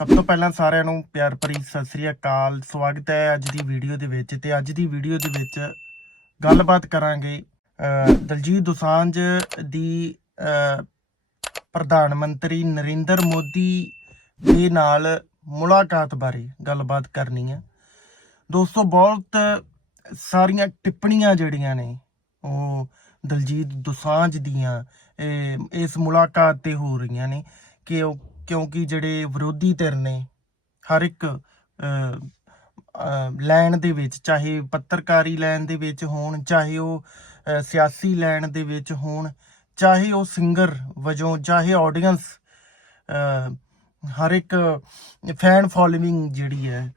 ਸਭ ਤੋਂ ਪਹਿਲਾਂ ਸਾਰਿਆਂ ਨੂੰ ਪਿਆਰ ਭਰੀ ਸਤਿ ਸ੍ਰੀ ਅਕਾਲ। ਸਵਾਗਤ ਹੈ ਅੱਜ ਦੀ ਵੀਡੀਓ ਦੇ ਵਿੱਚ ਤੇ ਅੱਜ ਦੀ ਵੀਡੀਓ ਦੇ ਵਿੱਚ ਗੱਲਬਾਤ ਕਰਾਂਗੇ ਦਲਜੀਤ ਦੋਸਾਂਝ ਦੀ ਪ੍ਰਧਾਨ ਮੰਤਰੀ ਨਰਿੰਦਰ ਮੋਦੀ ਦੇ ਨਾਲ ਮੁਲਾਕਾਤ ਬਾਰੇ ਗੱਲਬਾਤ ਕਰਨੀ ਹੈ। ਦੋਸਤੋ, ਬਹੁਤ ਸਾਰੀਆਂ ਟਿੱਪਣੀਆਂ ਜਿਹੜੀਆਂ ਨੇ, ਉਹ ਦਲਜੀਤ ਦੋਸਾਂਝ ਦੀਆਂ ਇਸ ਮੁਲਾਕਾਤ ਤੇ ਹੋ ਰਹੀਆਂ ਨੇ ਕਿ ਉਹ ਕਿਉਂਕਿ ਜਿਹੜੇ ਵਿਰੋਧੀ ਧਿਰ ਨੇ, ਹਰ ਇੱਕ ਲੈਣ ਦੇ ਵਿੱਚ, ਚਾਹੇ ਪੱਤਰਕਾਰੀ ਲੈਣ ਦੇ ਵਿੱਚ ਹੋਣ, ਚਾਹੇ ਉਹ ਸਿਆਸੀ ਲੈਣ ਦੇ ਵਿੱਚ ਹੋਣ, ਚਾਹੇ ਉਹ ਸਿੰਗਰ ਵਜੋਂ, ਚਾਹੇ ਆਡੀਅנס ਹਰ ਇੱਕ ਫੈਨ ਫੋਲੋਇੰਗ ਜਿਹੜੀ ਹੈ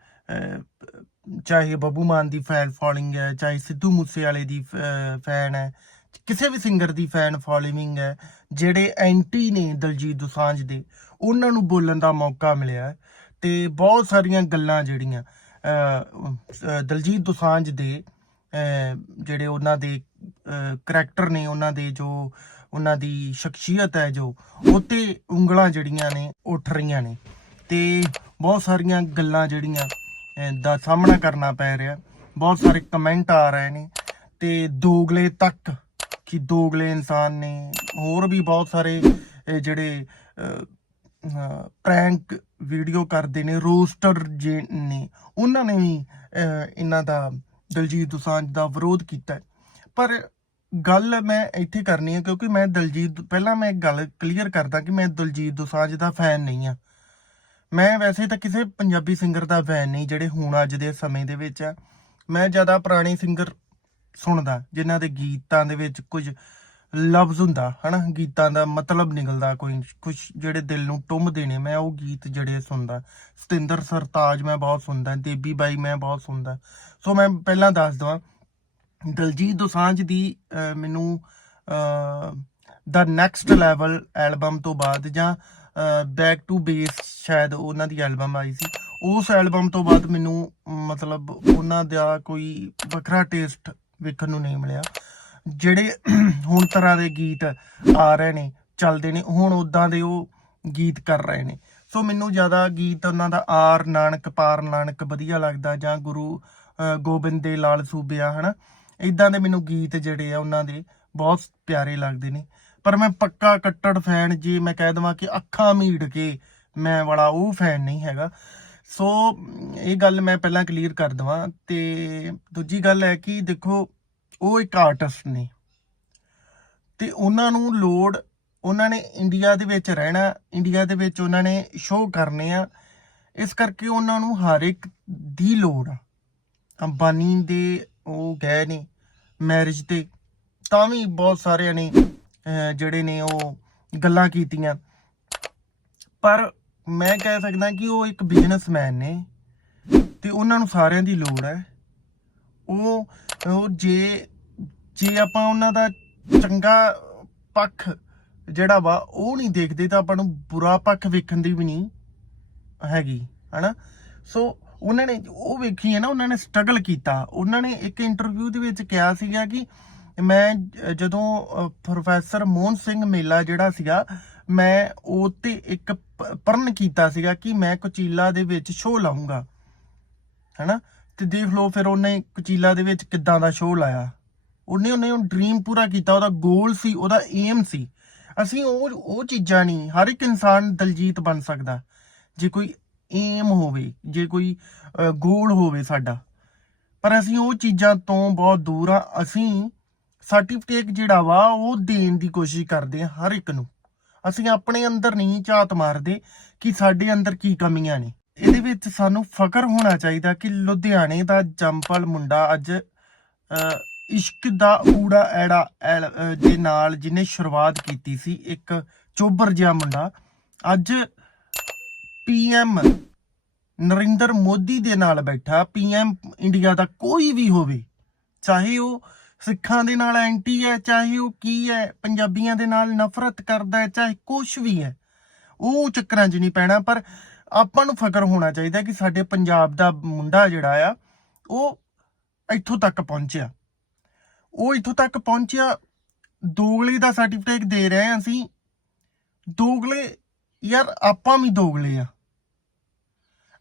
ਚਾਹੇ ਬੱਬੂ ਮਾਨ ਦੀ ਫੈਨ ਫੋਲੋਇੰਗ ਹੈ, ਚਾਹੇ ਸਿੱਧੂ ਮੂਸੇਵਾਲੇ ਦੀ ਫੈਨ ਹੈ, ਕਿਸੇ ਵੀ ਸਿੰਗਰ ਦੀ ਫੈਨ ਫੋਲੋਇੰਗ ਹੈ, ਜਿਹੜੇ ਐਂਟੀ ਨੇ ਦਲਜੀਤ ਦੋਸਾਂਝ ਦੇ ਉਹਨਾਂ ਨੂੰ ਬੋਲਣ ਦਾ ਮੌਕਾ ਮਿਲਿਆ ਹੈ ਤੇ ਬਹੁਤ ਸਾਰੀਆਂ ਗੱਲਾਂ ਜਿਹੜੀਆਂ ਦਲਜੀਤ ਦੋਸਾਂਝ ਦੇ ਜਿਹੜੇ ਉਹਨਾਂ ਦੇ ਕਰੈਕਟਰ ਨੇ ਉਹਨਾਂ ਦੇ ਜੋ ਉਹਨਾਂ ਦੀ ਸ਼ਖਸੀਅਤ ਹੈ ਜੋ, ਉਤੇ ਉਂਗਲਾਂ ਜਿਹੜੀਆਂ ਨੇ ਉੱਠ ਰਹੀਆਂ ਨੇ ਤੇ ਬਹੁਤ ਸਾਰੀਆਂ ਗੱਲਾਂ ਜਿਹੜੀਆਂ ਦਾ ਸਾਹਮਣਾ ਕਰਨਾ ਪੈ ਰਿਹਾ। ਬਹੁਤ ਸਾਰੇ ਕਮੈਂਟ ਆ ਰਹੇ ਨੇ ਤੇ ਦੋਗਲੇ ਤੱਕ ਕਿ ਦੋਗਲੇ ਇਨਸਾਨ ਨੇ ਹੋਰ ਵੀ ਬਹੁਤ ਸਾਰੇ ਜਿਹੜੇ ਪ੍ਰੈਂਕ ਵੀਡੀਓ ਕਰਦੇ ਨੇ ਰੋਸਟਰ ਜੇ ਨੇ, ਉਹਨਾਂ ਨੇ ਵੀ ਇਹਨਾਂ ਦਾ ਦਲਜੀਤ ਦੁਸਾਂਝ ਦਾ ਵਿਰੋਧ ਕੀਤਾ। ਪਰ ਗੱਲ ਮੈਂ ਇੱਥੇ ਕਰਨੀ ਹੈ ਕਿਉਂਕਿ ਮੈਂ ਦਲਜੀਤ, ਪਹਿਲਾਂ ਮੈਂ ਗੱਲ ਕਲੀਅਰ ਕਰਦਾ ਕਿ ਮੈਂ ਦਲਜੀਤ ਦੋਸਾਂਝ ਦਾ ਫੈਨ ਨਹੀਂ ਆ। ਮੈਂ ਵੈਸੇ ਤਾਂ ਕਿਸੇ ਪੰਜਾਬੀ ਸਿੰਗਰ ਦਾ ਫੈਨ ਨਹੀਂ, ਜਿਹੜੇ ਹੁਣ ਅੱਜ ਦੇ ਸਮੇਂ ਦੇ ਵਿੱਚ ਆ। ਮੈਂ ਜ਼ਿਆਦਾ ਪੁਰਾਣੇ ਸਿੰਗਰ ਸੁਣਦਾ, ਜਿਨ੍ਹਾਂ ਦੇ ਗੀਤਾਂ ਦੇ ਵਿੱਚ ਕੁਝ ਲਫ਼ਜ਼ ਹੁੰਦਾ, ਹਨਾ? ਗੀਤਾਂ ਦਾ ਮਤਲਬ ਨਿਕਲਦਾ ਕੋਈ ਕੁਝ ਜਿਹੜੇ ਦਿਲ ਨੂੰ ਟੁੰਮਦੇ ਨੇ ਮੈਂ ਉਹ ਗੀਤ ਜਿਹੜੇ ਸੁਣਦਾ। ਸਤਿੰਦਰ ਸਰਤਾਜ ਮੈਂ ਬਹੁਤ ਸੁਣਦਾ, ਦੇਬੀ ਬਾਈ ਮੈਂ ਬਹੁਤ ਸੁਣਦਾ। ਸੋ ਮੈਂ ਪਹਿਲਾਂ ਦੱਸ ਦਵਾਂ, ਦਲਜੀਤ ਦੋਸਾਂਝ ਦੀ ਮੈਨੂੰ ਦਾ ਨੈਕਸਟ ਲੈਵਲ ਐਲਬਮ ਤੋਂ ਬਾਅਦ ਜਾਂ ਬੈਕ ਟੂ ਬੇਸ ਸ਼ਾਇਦ ਉਹਨਾਂ ਦੀ ਐਲਬਮ ਆਈ ਸੀ, ਉਸ ਐਲਬਮ ਤੋਂ ਬਾਅਦ ਮੈਨੂੰ ਮਤਲਬ ਉਹਨਾਂ ਦਾ ਕੋਈ ਵੱਖਰਾ ਟੇਸਟ ਵੇਖਣ ਨੂੰ ਨਹੀਂ ਮਿਲਿਆ। ਜਿਹੜੇ ਹੁਣ ਤਰ੍ਹਾਂ ਦੇ ਗੀਤ ਆ ਰਹੇ ਨੇ, ਚੱਲਦੇ ਨੇ, ਹੁਣ ਉਦਾਂ ਦੇ ਉਹ ਗੀਤ ਕਰ ਰਹੇ ਨੇ। ਸੋ ਮੈਨੂੰ ਜ਼ਿਆਦਾ ਗੀਤ ਉਹਨਾਂ ਦਾ ਆਰ ਨਾਨਕ, ਪਾਰ ਨਾਨਕ ਵਧੀਆ ਲੱਗਦਾ ਜਾਂ ਗੁਰੂ ਗੋਬਿੰਦ ਦੇ ਲਾਲ ਸੂਬਿਆ, ਹਨਾ? ਇਦਾਂ ਦੇ ਮੈਨੂੰ ਗੀਤ ਜਿਹੜੇ ਆ ਉਹਨਾਂ ਦੇ ਬਹੁਤ ਪਿਆਰੇ ਲੱਗਦੇ ਨੇ। ਪਰ ਮੈਂ ਪੱਕਾ ਕੱਟੜ ਫੈਨ, ਜੇ ਮੈਂ ਕਹਿ ਦਵਾਂ ਕਿ ਅੱਖਾਂ ਮੀੜ ਕੇ ਮੈਂ ਵਾਲਾ ਉਹ ਫੈਨ ਨਹੀਂ ਹੈਗਾ। ਸੋ ਇਹ ਗੱਲ ਮੈਂ ਪਹਿਲਾਂ ਕਲੀਅਰ ਕਰ ਦਵਾਂ ਤੇ ਦੂਜੀ ਗੱਲ ਹੈ ਕਿ ਦੇਖੋ ਉਹ ਇੱਕ ਆਰਟਿਸਟ ਨੇ। ਤੇ ਉਹਨਾਂ ਨੂੰ ਲੋੜ, ਉਹਨਾਂ ਨੇ ਇੰਡੀਆ ਦੇ ਵਿੱਚ ਰਹਿਣਾ ਇੰਡੀਆ ਦੇ ਵਿੱਚ ਉਹਨਾਂ ਨੇ ਸ਼ੋਅ ਕਰਨੇ ਆ। ਇਸ ਕਰਕੇ ਉਹਨਾਂ ਨੂੰ ਹਰ ਇੱਕ ਦੀ ਲੋੜ ਆ। ਅੰਬਾਨੀ ਦੇ ਉਹ ਗਏ ਨੇ ਮੈਰਿਜ ਤੇ। ਤਾਂ ਵੀ ਬਹੁਤ ਸਾਰਿਆਂ ਨੇ ਜਿਹੜੇ ਨੇ ਉਹ ਗੱਲਾਂ ਕੀਤੀਆਂ। ਪਰ ਮੈਂ ਕਹਿ ਸਕਦਾ ਕਿ ਉਹ ਇੱਕ ਬਿਜ਼ਨਸਮੈਨ ਨੇ। ਤੇ ਉਹਨਾਂ ਨੂੰ ਸਾਰਿਆਂ ਦੀ ਲੋੜ ਹੈ। ਉਹ ਉਹ ਜੇ ਜੇ ਆਪਾਂ ਉਹਨਾਂ ਦਾ ਚੰਗਾ ਪੱਖ ਜਿਹੜਾ ਵਾ, ਉਹ ਨਹੀਂ ਦੇਖਦੇ, ਤਾਂ ਆਪਾਂ ਨੂੰ ਬੁਰਾ ਪੱਖ ਵੇਖਣ ਦੀ ਵੀ ਨਹੀਂ ਹੈਗੀ, ਹਨਾ? ਸੋ ਉਹਨਾਂ ਨੇ, ਉਹ ਵੇਖੀ ਹੈ ਨਾ, ਉਹਨਾਂ ਨੇ ਸਟਰਗਲ ਕੀਤਾ। ਉਹਨਾਂ ਨੇ ਇੱਕ ਇੰਟਰਵਿਊ ਦੇ ਵਿੱਚ ਕਿਹਾ ਸੀਗਾ ਕਿ ਮੈਂ ਜਦੋਂ ਪ੍ਰੋਫੈਸਰ ਮੋਹਨ ਸਿੰਘ ਮੇਲਾ ਜਿਹੜਾ ਸੀਗਾ, ਮੈਂ ਉਹ ਤੇ ਇੱਕ ਪ- ਪ੍ਰਣ ਕੀਤਾ ਸੀਗਾ ਕਿ ਮੈਂ ਕੁਚੀਲਾ ਦੇ ਵਿੱਚ ਸ਼ੋਅ ਲਾਉਂਗਾ ਹੈਨਾ? ਤੇ ਦੇਖ ਲਓ ਫਿਰ ਉਹਨੇ ਕੁਚੀਲਾ ਦੇ ਵਿੱਚ ਕਿੱਦਾਂ ਦਾ ਸ਼ੋਅ ਲਾਇਆ। ਉਹਨੇ ਉਹਨੇ ਉਹ ਡ੍ਰੀਮ ਪੂਰਾ ਕੀਤਾ, ਉਹਦਾ ਗੋਲ ਸੀ, ਉਹਦਾ ਏਮ ਸੀ। ਅਸੀਂ ਉਹ ਉਹ ਚੀਜ਼ਾਂ ਨਹੀਂ, ਹਰ ਇੱਕ ਇਨਸਾਨ ਦਲਜੀਤ ਬਣ ਸਕਦਾ, ਜੇ ਕੋਈ ਏਮ ਹੋਵੇ, ਜੇ ਕੋਈ ਗੋਲ ਹੋਵੇ ਸਾਡਾ। ਪਰ ਅਸੀਂ ਉਹ ਚੀਜ਼ਾਂ ਤੋਂ ਬਹੁਤ ਦੂਰ ਆ, ਅਸੀਂ ਸਰਟੀਫਿਕੇਟ ਜਿਹੜਾ ਵਾ, ਉਹ ਦੇਣ ਦੀ ਕੋਸ਼ਿਸ਼ ਕਰਦੇ ਆ ਹਰ ਇੱਕ ਨੂੰ। ਅਸੀਂ ਆਪਣੇ ਅੰਦਰ ਨਹੀਂ ਝਾਤ ਮਾਰਦੇ ਕਿ ਸਾਡੇ ਅੰਦਰ ਕੀ ਕਮੀਆਂ ਨੇ। ਇਹਦੇ ਵਿੱਚ ਸਾਨੂੰ ਫਕਰ ਹੋਣਾ ਚਾਹੀਦਾ ਕਿ ਲੁਧਿਆਣੇ ਦਾ ਜੰਪਲ ਮੁੰਡਾ ਅੱਜ ਇਸ਼ਕ ਦਾ ਊੜਾ ਐੜਾ ਐਲ, ਦੇ ਨਾਲ ਜਿਹਨੇ ਸ਼ੁਰੂਆਤ ਕੀਤੀ ਸੀ ਇੱਕ ਚੋਬਰ ਜਿਹਾ ਮੁੰਡਾ। ਅੱਜ ਪੀਐਮ ਨਰਿੰਦਰ ਮੋਦੀ ਦੇ ਨਾਲ ਬੈਠਾ। ਪੀਐਮ ਇੰਡੀਆ ਦਾ ਕੋਈ ਵੀ ਹੋਵੇ ਚਾਹੇ ਉਹ ਸਿੱਖਾਂ ਦੇ ਨਾਲ ਐਂਟੀ ਹੈ ਚਾਹੇ ਉਹ ਕੀ ਹੈ ਪੰਜਾਬੀਆਂ ਦੇ ਨਾਲ ਨਫ਼ਰਤ ਕਰਦਾ ਹੈ ਚਾਹੇ ਕੁਝ ਵੀ ਹੈ ਉਹ ਚੱਕਰਾਂ 'ਚ ਨਹੀਂ ਪੈਣਾ। ਪਰ ਆਪਾਂ ਨੂੰ ਫਕਰ ਹੋਣਾ ਚਾਹੀਦਾ ਕਿ ਸਾਡੇ ਪੰਜਾਬ ਦਾ ਮੁੰਡਾ ਜਿਹੜਾ ਆ ਉਹ ਇੱਥੋਂ ਤੱਕ ਪਹੁੰਚਿਆ। ਉਹ ਇੱਥੋਂ ਤੱਕ ਪਹੁੰਚਿਆ। ਦੋਗਲੇ ਦਾ ਸਰਟੀਫਿਕੇਟ ਦੇ ਰਹੇ ਹਾਂ ਅਸੀਂ। ਦੋਗਲੇ, ਯਾਰ ਆਪਾਂ ਵੀ ਦੋਗਲੇ ਆ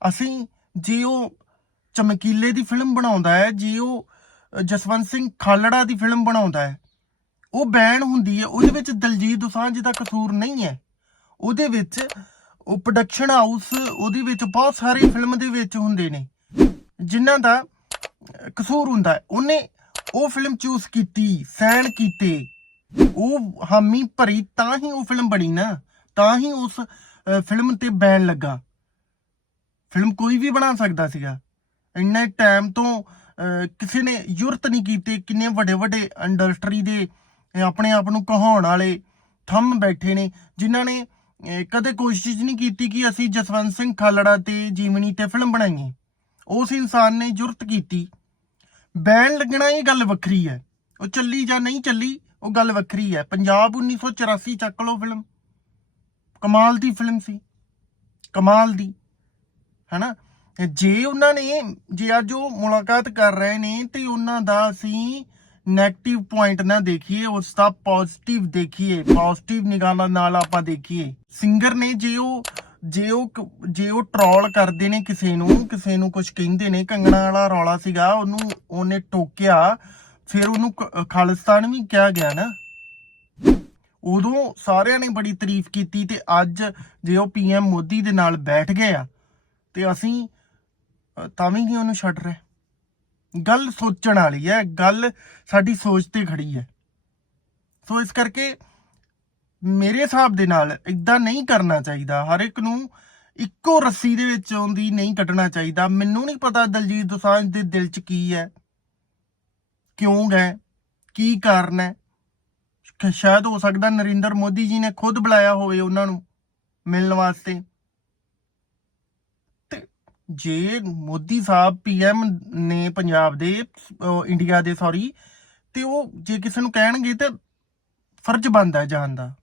ਅਸੀਂ ਜੇ ਉਹ ਚਮਕੀਲੇ ਦੀ ਫਿਲਮ ਬਣਾਉਂਦਾ ਹੈ, ਜੇ ਉਹ ਜਸਵੰਤ ਸਿੰਘ ਖਾਲੜਾ ਦੀ ਫਿਲਮ ਬਣਾਉਂਦਾ ਹੈ, ਉਹ ਬੈਨ ਹੁੰਦੀ ਹੈ, ਉਹਦੇ ਵਿੱਚ ਦਲਜੀਤ ਦੋਸਾਂਝ ਦਾ ਕਸੂਰ ਨਹੀਂ ਹੈ। ਉਹਦੇ ਵਿੱਚ ਉਹ ਪ੍ਰੋਡਕਸ਼ਨ ਹਾਊਸ ਉਹਦੇ ਵਿੱਚ ਬਹੁਤ ਸਾਰੇ ਫਿਲਮ ਦੇ ਵਿੱਚ ਹੁੰਦੇ ਨੇ, ਜਿਨ੍ਹਾਂ ਦਾ ਕਸੂਰ ਹੁੰਦਾ ਹੈ। ਉਹਨੇ ਉਹ ਫਿਲਮ ਚੂਜ਼ ਕੀਤੀ ਸੈਨ ਕੀਤੇ। ਉਹ ਹਾਮੀ ਭਰੀ, ਤਾਂ ਹੀ ਉਹ ਫਿਲਮ ਬਣੀ ਨਾ। ਤਾਂ ਹੀ ਉਸ ਫਿਲਮ ਤੇ ਬੈਨ ਲੱਗਾ। ਫਿਲਮ ਕੋਈ ਵੀ ਬਣਾ ਸਕਦਾ ਸੀਗਾ। ਇੰਨੇ ਟਾਈਮ ਤੋਂ ਕਿਸੇ ਨੇ ਯੁਰਤ ਨਹੀਂ ਕੀਤੀ, ਕਿੰਨੇ ਵੱਡੇ ਵੱਡੇ ਇੰਡਸਟਰੀ ਦੇ ਆਪਣੇ ਆਪ ਨੂੰ ਕਹਾਉਣ ਵਾਲੇ ਥੰਮ ਬੈਠੇ ਨੇ, ਜਿਨ੍ਹਾਂ ਨੇ ਕਦੇ ਕੋਸ਼ਿਸ਼ ਨਹੀਂ ਕੀਤੀ ਕਿ ਅਸੀਂ ਜਸਵੰਤ ਸਿੰਘ ਖਾਲੜਾ ਤੇ ਜੀਵਨੀ ਤੇ ਫਿਲਮ ਬਣਾਈਏ। ਉਸ ਇਨਸਾਨ ਨੇ ਜੁਰਤ ਕੀਤੀ। ਬੈਨ ਲੱਗਣਾ ਇਹ ਗੱਲ ਵੱਖਰੀ ਹੈ। ਉਹ ਚੱਲੀ ਜਾਂ ਨਹੀਂ ਚੱਲੀ, ਉਹ ਗੱਲ ਵੱਖਰੀ ਹੈ। ਪੰਜਾਬ 1984 ਚੱਕ ਲਓ ਫਿਲਮ ਕਮਾਲ ਦੀ ਫਿਲਮ ਸੀ। ਕਮਾਲ ਦੀ। ਹਨਾ? ਜੇ ਉਹਨਾਂ ਨੇ, ਜੇ ਅੱਜ ਉਹ ਮੁਲਾਕਾਤ ਕਰ ਰਹੇ ਨੇ, ਤੇ ਉਹਨਾਂ ਦਾ ਅਸੀਂ 네ਗੇਟਿਵ ਪੁਆਇੰਟ ਨਾ ਦੇਖੀਏ, ਉਸ ਦਾ ਪੋਜ਼ਿਟਿਵ ਦੇਖੀਏ। ਪੋਜ਼ਿਟਿਵ ਨਿਗਾਹਾਂ ਨਾਲ ਆਪਾਂ ਦੇਖੀਏ। ਸਿੰਗਰ ਨੇ ਜੇ ਉਹ ਜੇ ਉਹ ਕ- ਜੇ ਉਹ ਟਰੋਲ ਕਰਦੇ ਨੇ ਕਿਸੇ ਨੂੰ ਕਿਸੇ ਨੂੰ ਕੁਝ ਕਹਿੰਦੇ ਨੇ ਕੰਗਣਾ ਵਾਲਾ ਰੌਲਾ ਸੀਗਾ ਉਹਨੂੰ ਉਹਨੇ ਟੋਕਿਆ ਫਿਰ ਉਹਨੂੰ ਕ- ਖਾਲਿਸਤਾਨ ਵੀ ਕਿਹਾ ਗਿਆ ਨਾ। ਉਦੋਂ ਸਾਰਿਆਂ ਨੇ ਬੜੀ ਤਾਰੀਫ ਕੀਤੀ ਤੇ ਅੱਜ ਜੇ ਉਹ ਪੀਐਮ ਮੋਦੀ ਦੇ ਨਾਲ ਬੈਠ ਗਏ ਆ ਤੇ ਅਸੀਂ ਅ, ਤਾਂ ਵੀ ਨਹੀਂ ਉਹਨੂੰ ਛੱਡ ਰਹੇ। ਗੱਲ ਸੋਚਣ ਵਾਲੀ ਹੈ ਗੱਲ ਸਾਡੀ ਸੋਚ ਤੇ ਖੜੀ ਹੈ। ਸੋ ਇਸ ਕਰਕੇ ਮੇਰੇ ਹਿਸਾਬ ਦੇ ਨਾਲ ਇਦਾਂ ਨਹੀਂ ਕਰਨਾ ਚਾਹੀਦਾ। ਹਰ ਇੱਕ ਨੂੰ ਇੱਕੋ ਰੱਸੀ ਦੇ ਵਿੱਚ ਆਉਂਦੀ ਨਹੀਂ ਕੱਢਣਾ ਚਾਹੀਦਾ। ਮੈਨੂੰ ਨਹੀਂ ਪਤਾ ਦਲਜੀਤ ਦੋਸਾਂਝ ਦੇ ਦਿਲ 'ਚ ਕੀ ਹੈ। ਕਿਉਂ ਗਏ ਕੀ ਕਾਰਨ ਹੈ? ਸ਼ਾਇਦ ਹੋ ਸਕਦਾ ਨਰਿੰਦਰ ਮੋਦੀ ਜੀ ਨੇ ਖੁਦ ਬੁਲਾਇਆ ਹੋਵੇ ਉਹਨਾਂ ਨੂੰ ਮਿਲਣ ਵਾਸਤੇ। ਜੇ ਮੋਦੀ ਸਾਹਿਬ ਪੀਐਮ ਨੇ ਪੰਜਾਬ ਦੇ ਇੰਡੀਆ ਦੇ ਸੌਰੀ ਤੇ ਉਹ ਜੇ ਕਿਸੇ ਨੂੰ ਕਹਿਣਗੇ ਤੇ ਫਰਜ਼ ਬਣਦਾ ਜਾਣ ਦਾ।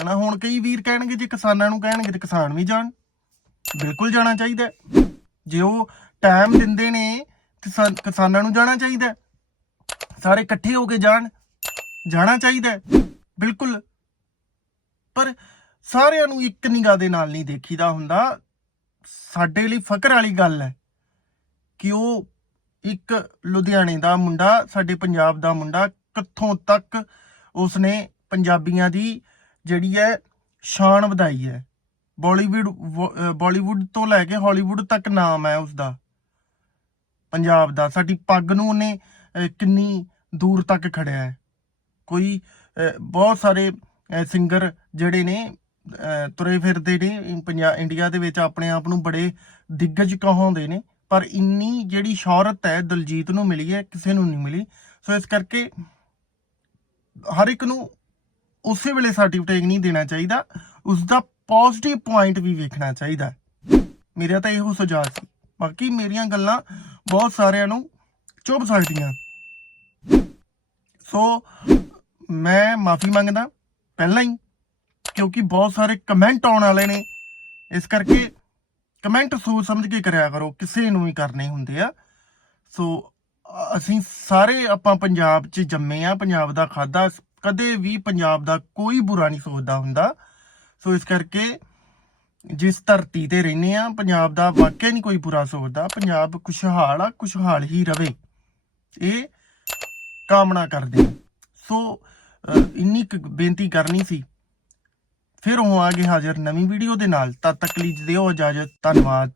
ਹਨਾ ਹੁਣ ਕਈ ਵੀਰ ਕਹਿਣਗੇ ਜੇ ਕਿਸਾਨਾਂ ਨੂੰ ਕਹਿਣਗੇ ਤੇ ਕਿਸਾਨ ਵੀ ਜਾਣ। ਬਿਲਕੁਲ ਜਾਣਾ ਚਾਹੀਦਾ ਜੇ ਉਹ ਟਾਈਮ ਦਿੰਦੇ ਨੇ, ਕਿਸਾਨਾਂ ਨੂੰ ਜਾਣਾ ਚਾਹੀਦਾ ਸਾਰੇ ਇਕੱਠੇ ਹੋ ਕੇ ਜਾਣ, ਜਾਣਾ ਚਾਹੀਦਾ ਬਿਲਕੁਲ। ਪਰ ਸਾਰਿਆਂ ਨੂੰ ਇੱਕ ਨਿਗਾਹ ਦੇ ਨਾਲ ਨਹੀਂ ਦੇਖੀਦਾ ਹੁੰਦਾ। ਸਾਡੇ ਲਈ ਫਕਰ ਵਾਲੀ ਗੱਲ ਹੈ ਕਿ ਉਹ ਇੱਕ ਲੁਧਿਆਣੇ ਦਾ ਮੁੰਡਾ, ਸਾਡੇ ਪੰਜਾਬ ਦਾ ਮੁੰਡਾ, ਕਿੱਥੋਂ ਤੱਕ ਉਸਨੇ ਪੰਜਾਬੀਆਂ ਦੀ ਜਿਹੜੀ ਹੈ ਸ਼ਾਨ ਵਧਾਈ ਹੈ। ਬਾਲੀਵੁੱਡ ਵ- ਅਹ ਬਾਲੀਵੁੱਡ ਤੋਂ ਲੈ ਕੇ ਹਾਲੀਵੁੱਡ ਤੱਕ ਨਾਮ ਹੈ ਉਸਦਾ। ਪੰਜਾਬ ਦਾ, ਸਾਡੀ ਪੱਗ ਨੂੰ ਉਹਨੇ ਕਿੰਨੀ ਦੂਰ ਤੱਕ ਖੜਿਆ ਹੈ। ਕੋਈ ਬਹੁਤ ਸਾਰੇ ਸਿੰਗਰ ਜਿਹੜੇ ਨੇ ਤੁਰੇ ਫਿਰਦੇ ਨੇ ਪੰਜਾਬ ਇੰਡੀਆ ਦੇ ਵਿੱਚ ਆਪਣੇ ਆਪ ਨੂੰ ਬੜੇ ਦਿੱਗਜ ਕਹਾਉਂਦੇ ਨੇ, ਪਰ ਇੰਨੀ ਜਿਹੜੀ ਸ਼ੌਹਰਤ ਹੈ ਦਲਜੀਤ ਨੂੰ ਮਿਲੀ ਹੈ, ਕਿਸੇ ਨੂੰ ਨਹੀਂ ਮਿਲੀ। ਸੋ ਇਸ ਕਰਕੇ ਹਰ ਇੱਕ ਨੂੰ ਉਸੇ ਵੇਲੇ ਸਰਟੀਫਿਕੇਟ ਨਹੀਂ ਦੇਣਾ ਚਾਹੀਦਾ ਉਸ ਦਾ ਪੋਜ਼ਿਟਿਵ ਪੁਆਇੰਟ ਵੀ ਵੇਖਣਾ ਚਾਹੀਦਾ। ਮੇਰਾ ਤਾਂ ਇਹੋ ਸੁਝਾਅ ਸੀ। ਬਾਕੀ ਮੇਰੀਆਂ ਗੱਲਾਂ ਬਹੁਤ ਸਾਰਿਆਂ ਨੂੰ ਚੁੱਭ ਸਕਦੀਆਂ। ਸੋ ਮੈਂ ਮਾਫੀ ਮੰਗਦਾ, ਪਹਿਲਾਂ ਹੀ, ਕਿਉਂਕਿ ਬਹੁਤ ਸਾਰੇ ਕਮੈਂਟ ਆਉਣ ਵਾਲੇ ਨੇ। ਇਸ ਕਰਕੇ ਕਮੈਂਟ ਸੋਚ ਸਮਝ ਕੇ ਕਰਿਆ ਕਰੋ, ਕਿਸੇ ਨੂੰ ਵੀ ਕਰਨੇ ਹੁੰਦੇ ਆ। ਸੋ ਅਸੀਂ ਸਾਰੇ ਆਪਾਂ ਪੰਜਾਬ 'ਚ ਜੰਮੇ ਆ, ਪੰਜਾਬ ਦਾ ਖਾਦਾ ਕਦੇ ਵੀ ਪੰਜਾਬ ਦਾ ਕੋਈ ਬੁਰਾ ਨਹੀਂ ਸੋਚਦਾ ਹੁੰਦਾ। ਸੋ ਇਸ ਕਰਕੇ ਜਿਸ ਧਰਤੀ ਤੇ ਰਹਿੰਦੇ ਆ ਪੰਜਾਬ ਦਾ ਵਾਕਿਆ ਨਹੀਂ ਕੋਈ ਬੁਰਾ ਸੋਚਦਾ। ਪੰਜਾਬ ਖੁਸ਼ਹਾਲ ਆ, ਖੁਸ਼ਹਾਲ ਹੀ ਰਵੇ। ਇਹ ਕਾਮਨਾ ਕਰਦੇ ਸੋ ਇੰਨੀ ਬੇਨਤੀ ਕਰਨੀ ਸੀ। ਫਿਰ ਉਹ ਹੋਵਾਂਗੇ ਹਾਜ਼ਰ ਨਵੀਂ ਵੀਡੀਓ ਦੇ ਨਾਲ। ਤਦ ਤੱਕ ਲਈ ਦਿਓ ਇਜਾਜ਼ਤ। ਧੰਨਵਾਦ।